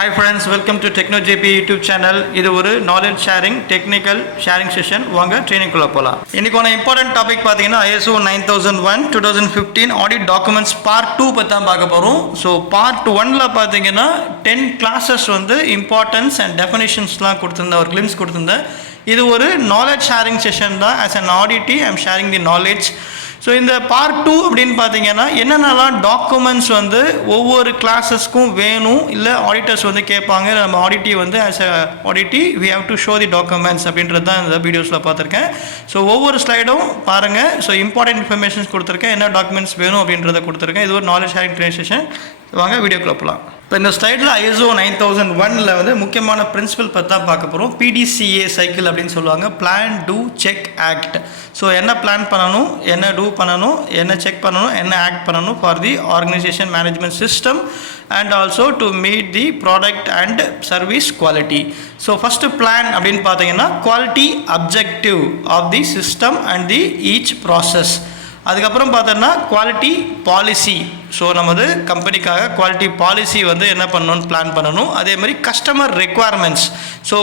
Hi friends, welcome to TechnoJP YouTube channel. இது ஒரு knowledge sharing, technical sharing session. வாங்க training குள்ள போலாம். இன்னைக்கான இம்பார்ட்டன்ட் டாபிக் பாத்தீங்கன்னா ISO 9001 2015 audit documents part 2 பத்தி தான் பார்க்க போறோம். ஸோ part 1ல பாத்தீங்கன்னா 10 classes வந்து importance and definitionsலாம் கொடுத்திருந்தேன், ஒரு glimpse கொடுத்திருந்தேன். இது ஒரு knowledge sharing session தான். As an auditee, I am sharing the knowledge. So இந்த பார்ட் 2 அப்படின்னு பார்த்தீங்கன்னா என்னென்னலாம் டாக்குமெண்ட்ஸ் வந்து ஒவ்வொரு கிளாஸஸ்க்கும் வேணும், இல்லை ஆடிட்டர்ஸ் வந்து கேட்பாங்க, நம்ம ஆடிட்டி வந்து as a auditee we have to show the documents அப்படின்றது தான் இந்த வீடியோஸில் பார்த்துருக்கேன். ஸோ ஒவ்வொரு ஸ்லைடும் பாருங்கள். ஸோ இம்பார்ட்டன்ட் இன்ஃபர்மேஷன்ஸ் கொடுத்துருக்கேன், என்ன டாக்குமெண்ட்ஸ் வேணும் அப்படின்றத கொடுத்துருக்கேன். இது ஒரு நாலேஜ் ஷேரிங் ட்ரெயினிங் செஷன். வாங்க வீடியோக்குள்ள போகலாம். இப்போ இந்த ஸ்லைடில் ISO 9001 வந்து முக்கியமான பிரின்சிபல் பற்றி தான் பார்க்க போகிறோம். PDCA சைக்கிள் அப்படின்னு சொல்லுவாங்க, plan do check act. So என்ன பிளான் பண்ணணும், என்ன டூ பண்ணணும், என்ன செக் பண்ணணும், என்ன ஆக்ட் பண்ணணும் for the organisation management system and also to meet the product and service quality. So first plan அப்படின்னு பார்த்தீங்கன்னா quality objective of the system and the each process. அதுக்கப்புறம் பார்த்தோன்னா குவாலிட்டி பாலிசி. ஸோ நமது கம்பெனிக்காக quality policy வந்து என்ன பண்ணணும்னு plan பண்ணணும். அதே மாதிரி customer requirements. So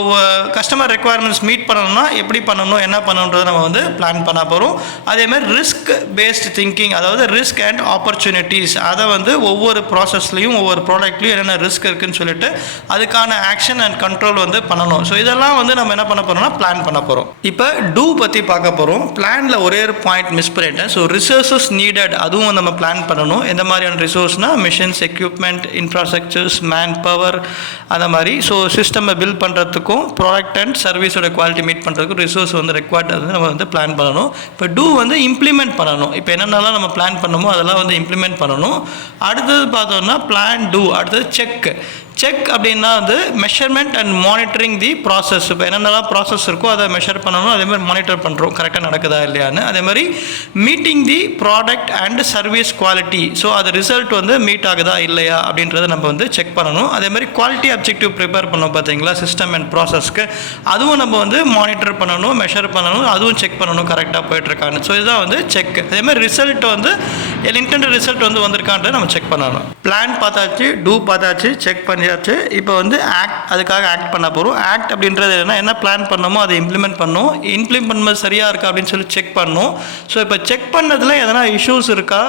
customer requirements meet பண்ணணும்னா எப்படி பண்ணணும், என்ன பண்ணணுன்றதை நம்ம வந்து பிளான் பண்ண போகிறோம். அதேமாதிரி ரிஸ்க் பேஸ்ட் திங்கிங், அதாவது ரிஸ்க் அண்ட் ஆப்பர்ச்சுனிட்டிஸ், அதை வந்து ஒவ்வொரு ப்ராசஸ்லையும் ஒவ்வொரு ப்ராடக்ட்லையும் என்னென்ன ரிஸ்க் இருக்குதுன்னு சொல்லிட்டு அதுக்கான ஆக்ஷன் அண்ட் கண்ட்ரோல் வந்து பண்ணணும். ஸோ இதெல்லாம் வந்து நம்ம என்ன பண்ண போகிறோம்னா பிளான் பண்ண போகிறோம். இப்போ டூ பற்றி பார்க்க போகிறோம். பிளானில் ஒரே ஒரு பாயிண்ட் மிஸ் பண்ணிட்டேன். ஸோ ரிசோர்ஸஸ் நீடட், அதுவும் நம்ம பிளான் பண்ணணும். எந்த மாதிரியான ரிசோர்ஸ்னால் machines, equipment, infrastructures, man power, அந்த மாதிரி. ஸோ சிஸ்டம் பில்ட் பண்ணுறதுக்கும் ப்ராடக்ட் அண்ட் சர்வீஸோட குவாலிட்டி மீட் பண்ணுறதுக்கும் ரிசோர்ஸ் வந்து ரெக்வயர்ட், அது நம்ம வந்து பிளான் பண்ணணும். இப்போ டூ வந்து இம்ப்ளிமெண்ட் பண்ணணும். இப்போ என்னென்னலாம் நம்ம பிளான் பண்ணணுமோ அதெல்லாம் வந்து இம்ப்ளிமெண்ட் பண்ணணும். அடுத்தது பார்த்தோம்னா பிளான் டூ. அடுத்தது செக். செக் அப்படின்னா வந்து measurement and monitoring the process. இப்போ என்னென்னலாம் ப்ராசஸ் இருக்கோ அதை மெஷர் பண்ணணும், அதேமாதிரி மானிட்டர் பண்ணுறோம் கரெக்டாக நடக்குதா இல்லையான்னு. அதே மாதிரி meeting the product and service quality. So அது ரிசல்ட் வந்து மீட் ஆகுதா இல்லையா அப்படின்றத நம்ம வந்து செக் பண்ணணும். அதே மாதிரி குவாலிட்டி அப்ஜெக்டிவ் ப்ரிப்பேர் பண்ணோம் பார்த்தீங்களா சிஸ்டம் அண்ட் ப்ராசஸ்க்கு, அதுவும் நம்ம வந்து மானிட்டர் பண்ணணும், மெஷர் பண்ணணும், அதுவும் செக் பண்ணணும் கரெக்டாக போயிட்டுருக்கான்னு. ஸோ இதுதான் வந்து செக். அதேமாதிரி ரிசல்ட் வந்து இன்டென்ட் ரிசல்ட் வந்து வந்திருக்கான்றதை நம்ம செக் பண்ணணும். பிளான் பார்த்தாச்சு, டூ பார்த்தாச்சு, செக் பண்ணி. இப்போ வந்து ஆக்ட், அதுக்காக ஆக்ட் பண்ண போகிறோம். ஆக்ட் அப்படின்றது என்ன பிளான் பண்ணணுமோ அதை இம்ப்ளிமெண்ட் பண்ணணும். இம்ப்ளிமெண்ட் பண்ணுறது சரியாக இருக்கா அப்படின்னு சொல்லி செக் பண்ணணும். ஸோ இப்போ செக் பண்ணதில் எதனா இஷ்யூஸ் இருக்கா,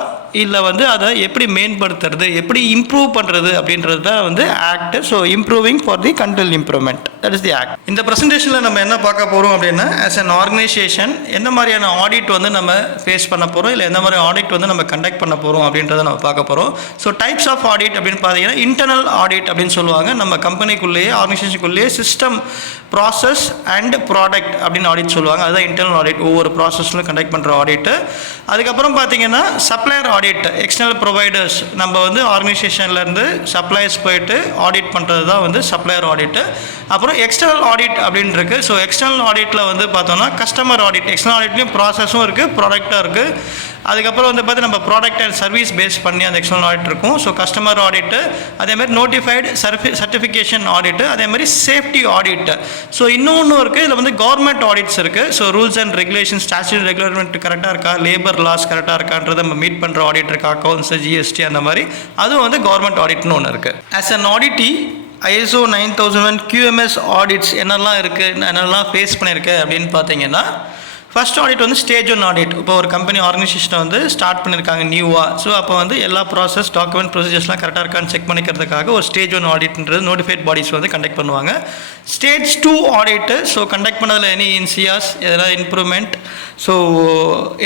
இல்லை வந்து அதை எப்படி மேம்படுத்துறது, எப்படி இம்ப்ரூவ் பண்ணுறது அப்படின்றது தான் வந்து act. So improving for the continue improvement, that is the act. இந்த ப்ரெசன்டேஷனில் நம்ம என்ன பார்க்க போகிறோம் அப்படின்னா, ஆஸ் அன் ஆர்கனைசேஷன் எந்த மாதிரியான ஆடிட் வந்து நம்ம ஃபேஸ் பண்ண போகிறோம், இல்லை எந்த மாதிரி ஆடிட் வந்து நம்ம கண்டக்ட் பண்ண போகிறோம் அப்படின்றத நம்ம பார்க்க போகிறோம். ஸோ டைப்ஸ் ஆஃப் ஆடிட் அப்படின்னு பார்த்தீங்கன்னா இன்டர்னல் ஆடிட் அப்படின்னு சொல்லுவாங்க. நம்ம கம்பெனிக்குள்ளேயே ஆர்கனைசேஷனுக்குள்ளேயே சிஸ்டம், ப்ராசஸ் அண்ட் ப்ராடக்ட் அப்படின்னு ஆடிட் சொல்லுவாங்க. அதுதான் இன்டர்னல் ஆடிட், ஒவ்வொரு ப்ராசஸ்லும் கண்டக்ட் பண்ணுற ஆடிட்டு. அதுக்கப்புறம் பார்த்தீங்கன்னா சப்ளையர் ஆடிட், எக்ஸ்டர்னல் ப்ரொவைடர்ஸ், நம்ம வந்து ஆர்கனைசேஷன்லேருந்து சப்ளையர்ஸ் போயிட்டு ஆடிட் பண்ணுறது தான் வந்து சப்ளையர் ஆடிட்டு. அப்புறம் எக்ஸ்டர்னல் ஆடிட் அப்படின்னு இருக்குது. ஸோ எக்ஸ்டர்னல் ஆடிட்டில் வந்து பார்த்தோம்னா கஸ்டமர் ஆடிட். எக்ஸ்டர்னல் ஆடிட்லேயும் ப்ராசஸும் இருக்குது, ப்ராடக்டாக இருக்குது. அதுக்கப்புறம் வந்து பார்த்து நம்ம ப்ராடக்ட் அண்ட் சர்வீஸ் பேஸ் பண்ணி அந்த எக்ஸ்டர்னல் ஆடிட் இருக்கும். ஸோ கஸ்டமர் ஆடிட்டு, அதேமாதிரி நோட்டிஃபைடு சர்டிஃபிகேஷன் ஆடிட்டு, அதேமாதிரி சேஃப்டி ஆடிட். ஸோ இன்னொன்று இருக்குது, இதில் வந்து கவர்மெண்ட் ஆடிட்ஸ் இருக்குது. So rules and regulation, statute ரெகுலேமெண்ட் கரெக்டாக இருக்கா, லேபர் லாஸ் கரெக்டாக இருக்கான்றதை நம்ம மீட் பண்ணுற ஆடிட் இருக்கா, அக்கௌண்ட்ஸ், GST அந்த மாதிரி. அதுவும் வந்து கவர்மெண்ட் ஆடிட்னு ஒன்று இருக்குது. As an ஆடிட்டி ISO 9001 QMS audits என்னெல்லாம் இருக்குது, என்னெல்லாம் ஃபேஸ் பண்ணியிருக்கேன் அப்படின்னு பார்த்தீங்கன்னா, ஃபர்ஸ்ட் ஆடிட் வந்து ஸ்டேஜ் 1 ஆடிட். இப்போ ஒரு கம்பெனி ஆர்கனைசேஷனை வந்து ஸ்டார்ட் பண்ணியிருக்காங்க நியூவாக. ஸோ அப்போ வந்து எல்லா ப்ராசஸ், டாக்குமெண்ட், ப்ரொசீஜர்ஸ்லாம் கரெக்டாக இருக்கான்னு செக் பண்ணிக்கிறதுக்காக ஒரு ஸ்டேஜ் 1 ஆடிட்ன்றது நோட்டிஃபைட் பாடிஸ் வந்து கண்டக்ட் பண்ணுவாங்க. ஸ்டேஜ் 2 ஆடிட்டு, ஸோ கண்டக்ட் பண்ணதில் எனி இன்சியாஸ், எதனா இம்ப்ரூவ்மெண்ட், ஸோ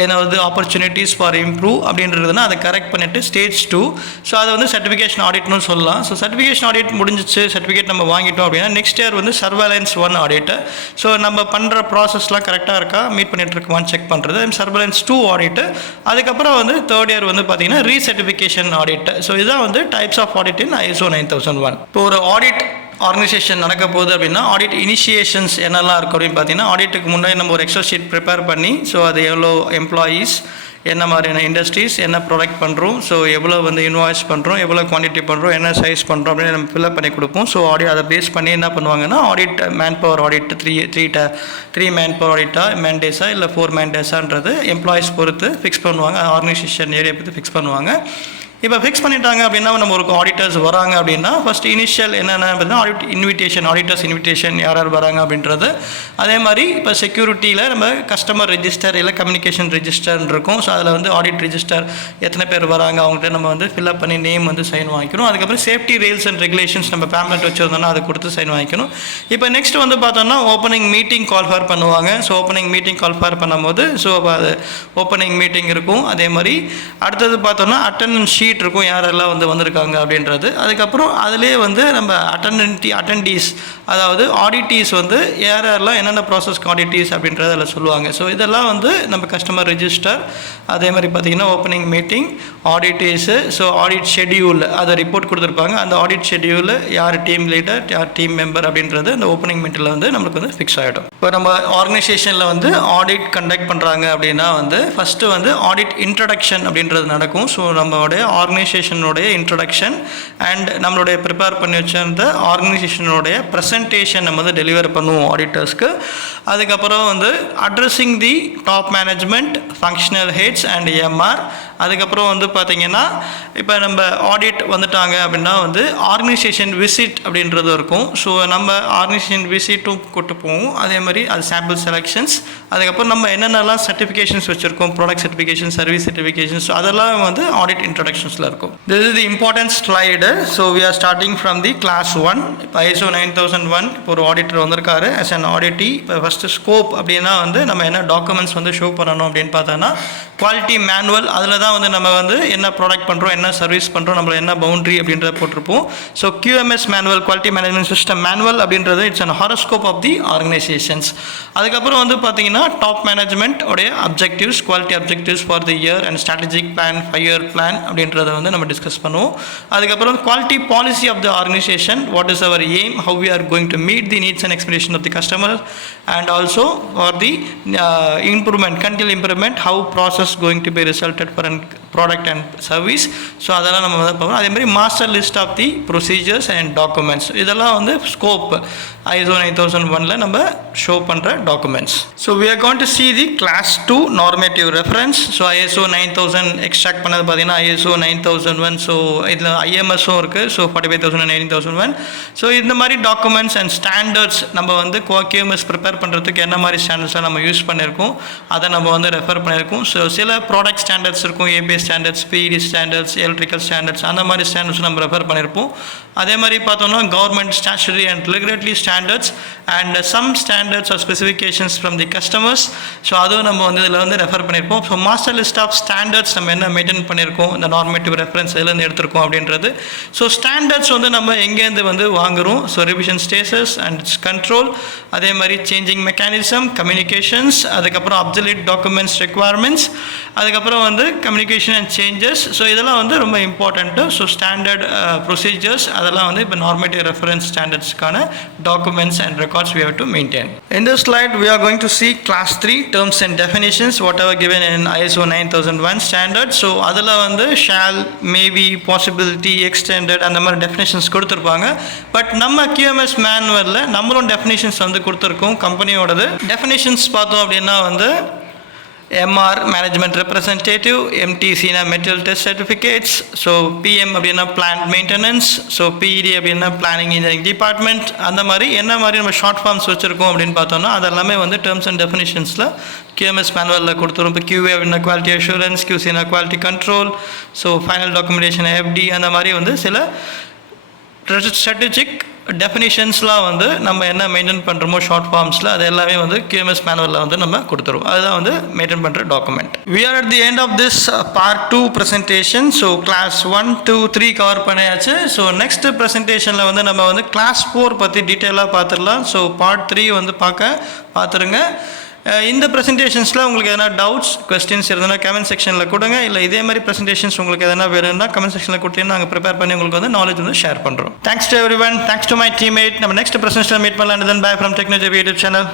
ஏதாவது ஆப்பர்ச்சுனிட்டிஸ் ஃபார் இம்ப்ரூவ் அப்படின்றதுனா அதை கரெக்ட் பண்ணிவிட்டு ஸ்டேஜ் 2. ஸோ அதை வந்து சர்டிஃபிகேஷன் ஆடிட்னு சொல்லலாம். ஸோ சர்டிஃபிகேஷன் ஆடிட் முடிஞ்சிச்சு, சர்டிஃபிகேட் நம்ம வாங்கிட்டோம் அப்படின்னா நெக்ஸ்ட் இயர் வந்து சர்வேலன்ஸ் 1 ஆடிட்டு. ஸோ நம்ம பண்ணுற ப்ராசஸ்லாம் கரெக்டாக இருக்கா, மீட் பண்ணிட்டு இருக்குமான்னு செக் பண்ணுறது. சர்வேலன்ஸ் 2 ஆடிட்டு. அதுக்கப்புறம் வந்து தேர்ட் இயர் வந்து பார்த்தீங்கன்னா ரீசர்டிஃபிகேஷன் ஆடிட். ஸோ இதுதான் வந்து types of audit in ISO 9001. இப்போ ஒரு ஆடிட் ஆர்கனைசேஷன் நடக்க போகுது அப்படின்னா ஆடிட் இனிஷியேஷன்ஸ் என்னெல்லாம் இருக்கும் அப்படின்னு பார்த்தீங்கன்னா, ஆடிட்டுக்கு முன்னாடி நம்ம ஒரு எக்ஸல் ஷீட் ப்ரிப்பேர் பண்ணி, ஸோ அது எவ்வளோ எம்ப்ளாயீஸ், என்ன மாதிரியான இண்டஸ்ட்ரீஸ், என்ன ப்ராடக்ட் பண்ணுறோம், ஸோ எவ்வளோ வந்து இன்வாய்ஸ் பண்ணுறோம், எவ்வளோ குவான்டிட்டி பண்ணுறோம், என்ன சைஸ் பண்ணுறோம் அப்படின்னு நம்ம ஃபில்அப் பண்ணி கொடுப்போம். ஸோ அதை பேஸ் பண்ணி என்ன பண்ணுவாங்கன்னா audit, man power audit, three man power ஆடிட்டா, மேன் டேஸா இல்லை 4 மேன் டேஸான்றது எம்ப்ளாயீஸ் பொறுத்து ஃபிக்ஸ் பண்ணுவாங்க. ஆர்கனைசேஷன் ஏரியா பொறுத்து ஃபிக்ஸ் பண்ணுவாங்க. இப்போ ஃபிக்ஸ் பண்ணிட்டாங்க அப்படின்னா நம்ம ஒரு ஆடிட்டர்ஸ் வராங்க அப்படின்னா ஃபஸ்ட் இனிஷியல் என்னென்ன அப்படின்னா ஆடிட்டர்ஸ் இன்விடேஷன் யார் யார் வராங்க அப்படின்றது. அதே மாதிரி இப்போ செக்யூரிட்டியில் நம்ம கஸ்டமர் ரெஜிஸ்டர் இல்லை கம்யூனிகேஷன் ரெஜிஸ்டர்னு இருக்கும். ஸோ அதில் வந்து ஆடிட் ரெஜிஸ்டர் எத்தனை பேர் வராங்க அவங்கள்ட்ட நம்ம வந்து ஃபில்அப் பண்ணி நேம் வந்து சைன் வாங்கிக்கணும். அதுக்கப்புறம் சேஃப்டி ரூல்ஸ் அண்ட் ரெகுலேஷன்ஸ் நம்ம பேம்ப்ளெட் வச்சுருந்தோம்னா அதை கொடுத்து சைன் வாங்கிக்கணும். இப்போ நெக்ஸ்ட் வந்து பார்த்தோம்னா ஓப்பனிங் மீட்டிங் கால் ஃபார் பண்ணுவாங்க. So opening meeting call for பண்ணும்போது ஸோ அது ஓப்பனிங் மீட்டிங் இருக்கும். அதே மாதிரி அடுத்தது பார்த்தோம்னா அட்டெண்டன்ஸ் ஷீட் இருக்கும், யாரெல்லாம் வந்து வந்திருக்காங்க அப்படின்றது. அதுக்கப்புறம் அதிலே வந்து நம்ம அட்டெண்டீஸ் அதாவது ஆடிட்டீஸ் வந்து யாரெல்லாம் என்னென்ன ப்ராசஸ்க்கு ஆடிட்டீஸ் அப்படின்றத அதில் சொல்லுவாங்க. ஸோ இதெல்லாம் வந்து நம்ம கஸ்டமர் ரெஜிஸ்டர், அதே மாதிரி பார்த்திங்கன்னா opening meeting, auditees, so audit schedule அதை ரிப்போர்ட் கொடுத்துருப்பாங்க. அந்த ஆடிட் ஷெட்யூல் யார் டீம் லீடர் யார் டீம் மெம்பர் அப்படின்றது அந்த ஓப்பனிங் மீட்டிங்கில் வந்து நம்மளுக்கு வந்து ஃபிக்ஸ் ஆகிடும். இப்போ நம்ம ஆர்கனைசேஷனில் வந்து ஆடிட் கண்டக்ட் பண்ணுறாங்க அப்படின்னா வந்து ஃபஸ்ட்டு வந்து ஆடிட் இன்ட்ரடக்ஷன் அப்படின்றது நடக்கும். ஸோ நம்மளுடைய ஆர்கனைசேஷனுடைய இன்ட்ரடக்ஷன் அண்ட் நம்மளுடைய ப்ரிப்பேர் பண்ணி வச்சிருந்த ஆர்கனைசேஷனுடைய ப்ரெசன்டேஷன் நம்ம வந்து டெலிவர் பண்ணுவோம் ஆடிட்டர்ஸ்க்கு. அதுக்கப்புறம் வந்து addressing the top management, functional heads and MR. அதுக்கப்புறம் வந்து பார்த்திங்கன்னா இப்போ நம்ம ஆடிட் வந்துட்டாங்க அப்படின்னா வந்து ஆர்கனைசேஷன் விசிட் அப்படின்றது இருக்கும். ஸோ நம்ம ஆர்கனைசேஷன் விசிட்டும் கூட்டு போவோம். அதே மாதிரி அது சாம்பிள் செலெக்ஷன்ஸ், அதுக்கப்புறம் நம்ம என்னென்னலாம் சர்டிஃபிகேஷன்ஸ் வச்சுருக்கோம், ப்ராடக்ட் சர்டிஃபிகேஷன், சர்வீஸ் சர்டிஃபிகேஷன்ஸ், அதெல்லாம் வந்து ஆடிட் இன்ட்ரடக்ஷன்ஸில் இருக்கும். This is the important slide. So we are starting from the clause 1. இப்போ ISO 9001 இப்போ ஒரு ஆடிட்டர் வந்திருக்காரு ஆஸ் அன் ஆடிட்டி. இப்போ ஃபஸ்ட்டு ஸ்கோப் அப்படின்னா வந்து நம்ம என்ன டாக்குமெண்ட்ஸ் வந்து ஷோ பண்ணணும் அப்படின்னு பார்த்தோன்னா குவாலிட்டி மேனுவல், அதில் தான் வந்து நம்ம வந்து என்ன ப்ராடக்ட் பண்ணுறோம், என்ன சர்வீஸ் பண்ணுறோம், நம்மள என்ன பவுண்ட்ரி அப்படின்றத போட்டிருப்போம். So QMS manual, quality management system manual அப்படின்றது it's an horoscope of the organisations. அதுக்கப்புறம் வந்து பார்த்தீங்கன்னா டாப் மேனேஜ்மெண்ட் உடைய objectives, quality objectives for the year and strategic plan, 5 year plan அப்படின்றத வந்து நம்ம டிஸ்கஸ் பண்ணுவோம். அதுக்கப்புறம் quality policy of the organisation, what is our aim, how we are going to meet the needs and expectations of the customer, and also for the improvement, continual improvement, how process going to be resulted for a product and service. So அதெல்லாம் நம்ம வந்து பார்ப்போம். அதே மாதிரி master list of the procedures and documents, இதெல்லாம் வந்து scope ISO 9001 நம்ம show பண்ணுற documents. So we are going to see the class 2 normative reference. So ISO 9000 extract பண்ணது பார்த்தீங்கன்னா ISO 9001. ஸோ இதில் IMSம் இருக்குது. So 45000 and 19001. ஸோ இந்த மாதிரி டாக்குமெண்ட்ஸ் அண்ட் ஸ்டாண்டர்ட்ஸ் நம்ம வந்து QMS ப்ரிப்பேர் பண்ணுறதுக்கு என்ன மாதிரி ஸ்டாண்டர்ட்ஸாக நம்ம யூஸ் பண்ணியிருக்கோம் அதை நம்ம வந்து ரெஃபர் பண்ணியிருக்கோம். ஸோ சில ப்ராடக்ட் ஸ்டாண்டர்ட்ஸ் இருக்கும், API standards, PD standards, electrical standards, அந்த மாதிரி ஸ்டாண்டர்ட்ஸ் நம்ம ரெஃபர் பண்ணியிருப்போம். அதே மாதிரி பார்த்தோம்னா government statutory and regulatory standards and some standards or specifications from the customers. So அதுவும் நம்ம வந்து இதில் வந்து ரெஃபர் பண்ணியிருப்போம். So master list of standards நம்ம என்ன மெயின்டைன் பண்ணியிருக்கோம், இந்த நார்மேட்டிவ் ரெஃபரன்ஸ் எதுலேருந்து எடுத்திருக்கோம் அப்படின்றது. ஸோ ஸ்டாண்டர்ட்ஸ் வந்து நம்ம எங்கேருந்து வந்து வாங்குகிறோம். So revision status and it's control, அதே மாதிரி சேஞ்சிங் மெக்கானிசம், கம்யூனிகேஷன்ஸ், அதுக்கப்புறம் அப்சல்யூட் டாக்குமெண்ட்ஸ் ரெக்வயர்மெண்ட்ஸ், அதுக்கப்புறம் வந்து கம்யூனிகேஷன் அண்ட் சேஞ்சஸ். ஸோ இதெல்லாம் வந்து ரொம்ப இம்பார்ட்டண்ட்டு. ஸோ ஸ்டாண்டர்ட் ப்ரொசீஜர்ஸ் அதெல்லாம் வந்து இப்போ நார்மேட்டிவ் ரெஃபரன்ஸ் ஸ்டாண்டர்ட்ஸ்க்கான documents and records we have to maintain. In this slide we are going to see class 3 terms and definitions whatever given in ISO 9001 standard. So அதில் வந்து shall, maybe, possibility, extended அந்த மாதிரி definitions கொடுத்துருப்பாங்க. But நம்ம QMS மேனுவலில் நம்மளும் definitions வந்து கொடுத்துருக்கோம். கம்பெனியோடது definitions பார்த்தோம் அப்படின்னா வந்து MR மேனேஜ்மெண்ட் ரெப்ரசன்டேட்டிவ், MTCனா material test certificates, so PM அப்படின்னா பிளான்ட் மெயின்டெனன்ஸ், ஸோ PD அப்படின்னா பிளானிங் இன்ஜினியரிங் டிபார்ட்மெண்ட். அந்த மாதிரி என்ன மாதிரி நம்ம ஷார்ட் ஃபார்ம்ஸ் வச்சுருக்கோம் அப்படின்னு பார்த்தோம்னா அதெல்லாமே வந்து டேர்ம்ஸ் அண்ட் டெஃபினிஷன்ஸில் QMS மேனுவலில் கொடுத்துரும். இப்போ QA அப்படின்னா குவாலிட்டி அஷூரன்ஸ், QCனா quality control, so final documentation FD, அந்த மாதிரி வந்து சில ஸ்ட்ராட்டஜிக் டெஃபினிஷன்ஸ்லாம் வந்து நம்ம என்ன மெயின்டைன் பண்ணுறோமோ ஷார்ட் ஃபார்ம்ஸில் அது எல்லாமே வந்து QMS மேனுவலில் வந்து நம்ம கொடுத்துருவோம். அதுதான் வந்து மெயின்டைன் பண்ணுற document. We are at the end of this part 2 presentation. So class 1, 2, 3 cover பண்ணியாச்சு. ஸோ நெக்ஸ்ட் ப்ரெசன்டேஷனில் வந்து நம்ம வந்து கிளாஸ் 4 பற்றி டீட்டெயிலாக பார்த்துடலாம். ஸோ பார்ட் 3 வந்து பார்த்துருங்க. இந்த ப்ரெசன்டேஷன்ஸில் உங்களுக்கு எதனா டவுட்ஸ், கொஸ்டின்ஸ் எதுனா கமெண்ட் செக்ஷனில் கொடுங்க. இல்லை இதே மாதிரி ப்ரெசன்டேஷன்ஸ் உங்களுக்கு எதனா வேணும்னா கமெண்ட் செக்ஷனில் கொடுத்தீங்கன்னா நாங்கள் ப்ரிப்பேர் பண்ணி உங்களுக்கு வந்து நாலேஜ் வந்து ஷேர் பண்ணுறோம். Thanks to every one, thanks to my teammate. நம்ம நெக்ஸ்ட் ப்ரெசன்டேஷனில் மீட் பண்ணலாம். By from technology YouTube channel.